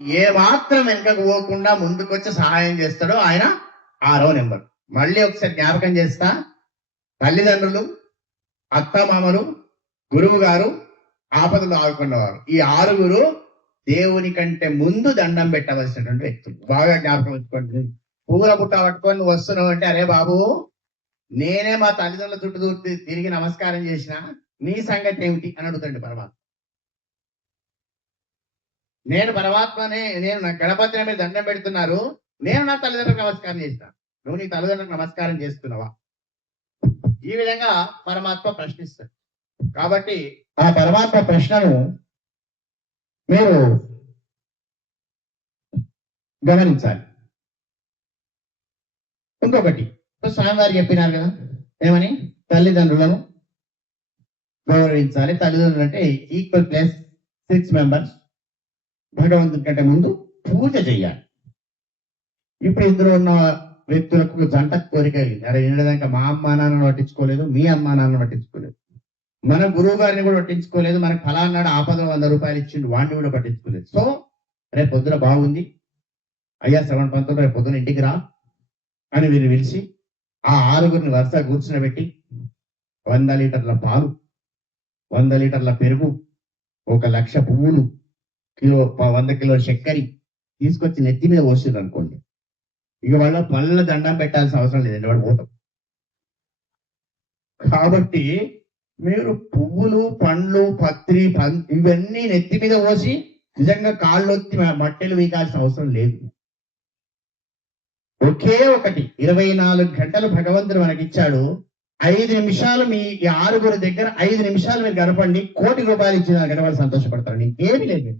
ఏ మాత్రం వెనుకకు పోకుండా ముందుకొచ్చి సహాయం చేస్తాడో ఆయన 6వ నెంబర్. మళ్ళీ ఒకసారి జ్ఞాపకం చేస్తా, తల్లిదండ్రులు, అత్తమామలు, గురువు గారు, ఆపదలు ఆదుకున్నవారు, ఈ 6గురు దేవుని కంటే ముందు దండం పెట్టవలసినటువంటి వ్యక్తులు. బాగా జ్ఞాపకం పెట్టుకోండి. పూల పుట్ట పట్టుకొని నువ్వు వస్తున్నావు అంటే, అరే బాబు నేనే మా తల్లిదండ్రుల చుట్టూ తిరిగి నమస్కారం చేసిన, నీ సంగతి ఏమిటి అని అడుగుతండి పరమాత్మ. నేను పరమాత్మనే, నేను నా గణపతిని మీరు దండం పెడుతున్నారు, నేను నా తల్లిదండ్రులకు నమస్కారం చేసిన, నువ్వు నీ తల్లిదండ్రులకు నమస్కారం చేస్తున్నావా? ఈ విధంగా పరమాత్మ ప్రశ్నిస్తాడు. కాబట్టి ఆ పరమాత్మ ప్రశ్నను మీరు గమనించాలి. ఇంకొకటి స్వామివారు చెప్పినారు కదా, ఏమని? తల్లిదండ్రులను గౌరవించాలి. తల్లిదండ్రులు అంటే ఈక్వల్ ప్లేస్ 6 మెంబర్స్. భగవంతుని కంటే ముందు పూజ చేయాలి. ఇప్పుడు ఇందులో ఉన్న వ్యక్తులకు జంట కోరిక, అరే నిన్నదాకా మా అమ్మా నాన్నను పట్టించుకోలేదు, మీ అమ్మా నాన్నను పట్టించుకోలేదు, మన గురువు గారిని కూడా పట్టించుకోలేదు, మనకు ఫలానాడు ఆపదలో 100 రూపాయలు ఇచ్చిండు, వాడిని కూడా పట్టించుకోలేదు. సో రేపు పొద్దున బాగుంది అయ్యా, శ్రవణ పంతులు రేపు పొద్దున ఇంటికి రా అని వీరు పిలిచి ఆ 6గురిని వరుస కూర్చునబెట్టి 100 లీటర్ల పాలు, 100 లీటర్ల పెరుగు, 1,00,000 పువ్వులు, 100 కిలోల చక్కెర తీసుకొచ్చి నెత్తి మీద పోసిర్రు అనుకోండి, ఇక వాళ్ళ దండం పెట్టాల్సిన అవసరం లేదండి, వాడు పోతాం. కాబట్టి మీరు పువ్వులు, పండ్లు, పత్రి ఇవన్నీ నెత్తి మీద పోసి నిజంగా కాళ్ళొత్తి మట్టెలు వీకాల్సిన అవసరం లేదు. ఒకే ఒకటి 24 గంటలు భగవంతుడు మనకిచ్చాడు. 5 నిమిషాలు మీ 6గురి దగ్గర 5 నిమిషాలు మీరు గడపండి, 1,00,00,000 రూపాయలు ఇచ్చిన గడపడి సంతోషపడతారు. నీకేమీ లేదు.